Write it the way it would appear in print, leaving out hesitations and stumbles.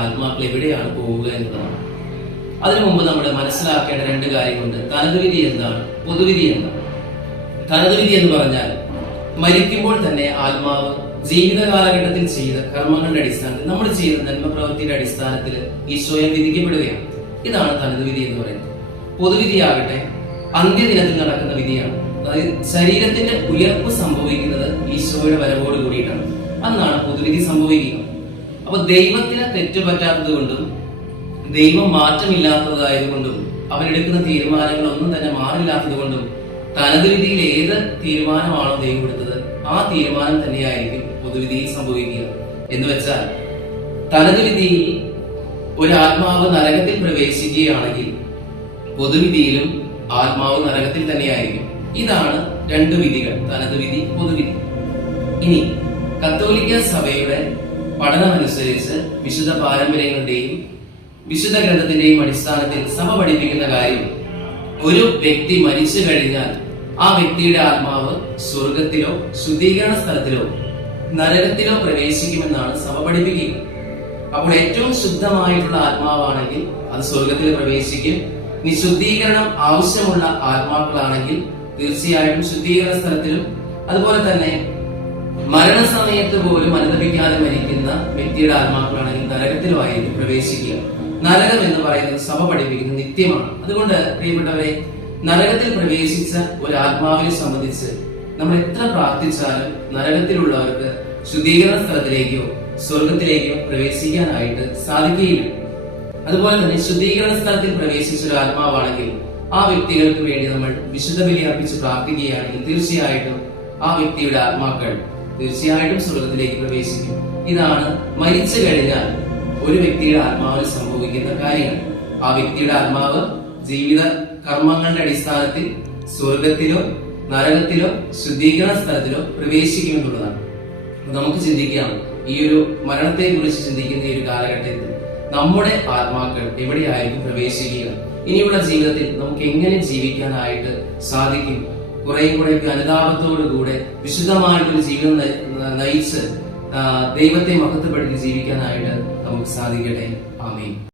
ആത്മാക്കൾ എവിടെയാണ് പോവുക എന്നതാണ്. അതിനു മുമ്പ് നമ്മൾ മനസ്സിലാക്കേണ്ട രണ്ട് കാര്യങ്ങളുണ്ട്. തനതുവിധി എന്താണ്, പൊതുവിധി എന്താണ്? തനതുവിധി എന്ന് പറഞ്ഞാൽ മരിക്കുമ്പോൾ തന്നെ ആത്മാവ് ജീവിത കാലഘട്ടത്തിൽ ചെയ്ത കർമ്മങ്ങളുടെ അടിസ്ഥാനത്തിൽ, നമ്മൾ ചെയ്ത നന്മപ്രവൃത്തിയുടെ അടിസ്ഥാനത്തിൽ ഈശോയെ വിധിക്കപ്പെടുകയാണ്. ഇതാണ് തനതുവിധി എന്ന് പറയുന്നത്. പൊതുവിധിയാകട്ടെ അന്ത്യദിനത്തിൽ നടക്കുന്ന വിധിയാണ്. അതായത് ശരീരത്തിന്റെ ഉയർപ്പ് സംഭവിക്കുന്നത് ഈശോയുടെ വരവോട് കൂടിയിട്ടാണ്. അന്നാണ് പൊതുവിധി സംഭവിക്കുക. അപ്പൊ ദൈവത്തിന് തെറ്റുപറ്റാത്തത് കൊണ്ടും ദൈവം മാറ്റമില്ലാത്തതായതുകൊണ്ടും അവരെടുക്കുന്ന തീരുമാനങ്ങളൊന്നും തന്നെ മാറില്ലാത്തത് കൊണ്ടും തനതുവിധിയിൽ ഏത് തീരുമാനമാണോ ദൈവം എടുത്തത് ആ തീരുമാനം തന്നെയായിരിക്കും പൊതുവിധിയിൽ സംഭവിക്കുക. എന്ന് വെച്ചാൽ തനതുവിധിയിൽ ഒരു ആത്മാവ് നരകത്തിൽ പ്രവേശിക്കുകയാണെങ്കിൽ പൊതുവിധിയിലും ആത്മാവ് നരകത്തിൽ തന്നെയായിരിക്കും. ഇതാണ് രണ്ട് വിധികൾ, തനതുവിധി, പൊതുവിധി. ഇനി കത്തോലിക്ക സഭയുടെ പഠനമനുസരിച്ച് വിശുദ്ധ പാരമ്പര്യങ്ങളുടെയും വിശുദ്ധ ഗ്രന്ഥത്തിന്റെയും അടിസ്ഥാനത്തിൽ സഭ പഠിപ്പിക്കുന്ന കാര്യം, ഒരു വ്യക്തി മരിച്ചു കഴിഞ്ഞാൽ ആ വ്യക്തിയുടെ ആത്മാവ് സ്വർഗത്തിലോ ശുദ്ധീകരണ സ്ഥലത്തിലോ നരകത്തിലോ പ്രവേശിക്കുമെന്നാണ് സഭ പഠിപ്പിക്കുക. അപ്പോൾ ഏറ്റവും ശുദ്ധമായിട്ടുള്ള ആത്മാവാണെങ്കിൽ അത് സ്വർഗത്തിൽ പ്രവേശിക്കും. ഇനി ശുദ്ധീകരണം ആവശ്യമുള്ള ആത്മാക്കളാണെങ്കിൽ തീർച്ചയായിട്ടും ശുദ്ധീകരണ സ്ഥലത്തിലും, അതുപോലെ തന്നെ മരണസമയത്ത് പോലും അനുദപിക്കാതെ മരിക്കുന്ന വ്യക്തിയുടെ ആത്മാക്കളാണെങ്കിൽ നരകത്തിലും ആയിരിക്കും പ്രവേശിക്കുക. നരകം എന്ന് പറയുന്നത് സഭ പഠിപ്പിക്കുന്നത് നിത്യമാണ്. അതുകൊണ്ട് പ്രിയപ്പെട്ടവരെ, നരകത്തിൽ പ്രവേശിച്ച ഒരു ആത്മാവിനെ സംബന്ധിച്ച് നമ്മൾ എത്ര പ്രാർത്ഥിച്ചാലും നരകത്തിലുള്ളവർക്ക് ശുദ്ധീകരണ സ്ഥലത്തിലേക്കോ സ്വർഗത്തിലേക്കോ പ്രവേശിക്കാനായിട്ട് സാധിക്കുകയില്ല. അതുപോലെ തന്നെ ശുദ്ധീകരണ സ്ഥലത്തിൽ പ്രവേശിച്ച ഒരു ആത്മാവാണെങ്കിൽ ആ വ്യക്തികൾക്ക് വേണ്ടി നമ്മൾ വിശുദ്ധ ബലി അർപ്പിച്ച് പ്രാർത്ഥിക്കുകയാണെങ്കിൽ തീർച്ചയായിട്ടും ആ വ്യക്തിയുടെ ആത്മാക്കൾ തീർച്ചയായിട്ടും സ്വർഗത്തിലേക്ക് പ്രവേശിക്കും. ഇതാണ് മരിച്ചു കഴിഞ്ഞാൽ ഒരു വ്യക്തിയുടെ ആത്മാവിന് സംഭവിക്കുന്ന കാര്യങ്ങൾ. ആ വ്യക്തിയുടെ ആത്മാവ് ജീവിത കർമ്മങ്ങളുടെ അടിസ്ഥാനത്തിൽ സ്വർഗത്തിലോ നരകത്തിലോ ശുദ്ധീകരണ സ്ഥലത്തിലോ പ്രവേശിക്കുമെന്നുള്ളതാണ്. നമുക്ക് ചിന്തിക്കാം, ഈ ഒരു മരണത്തെ കുറിച്ച് ചിന്തിക്കുന്ന ഈ ഒരു കാലഘട്ടത്തിൽ നമ്മുടെ ആത്മാക്കൾ എവിടെയായിരിക്കും പ്രവേശിക്കുക? ഇനിയുള്ള ജീവിതത്തിൽ നമുക്ക് എങ്ങനെ ജീവിക്കാനായിട്ട് സാധിക്കും? കുറെ അനുതാപത്തോടുകൂടെ വിശുദ്ധമായിട്ടൊരു ജീവിതം നയിച്ച് ദൈവത്തെ മഹത്വപ്പെടുത്തി ജീവിക്കാനായിട്ട് നമുക്ക് സാധിക്കട്ടെ. ആമേൻ.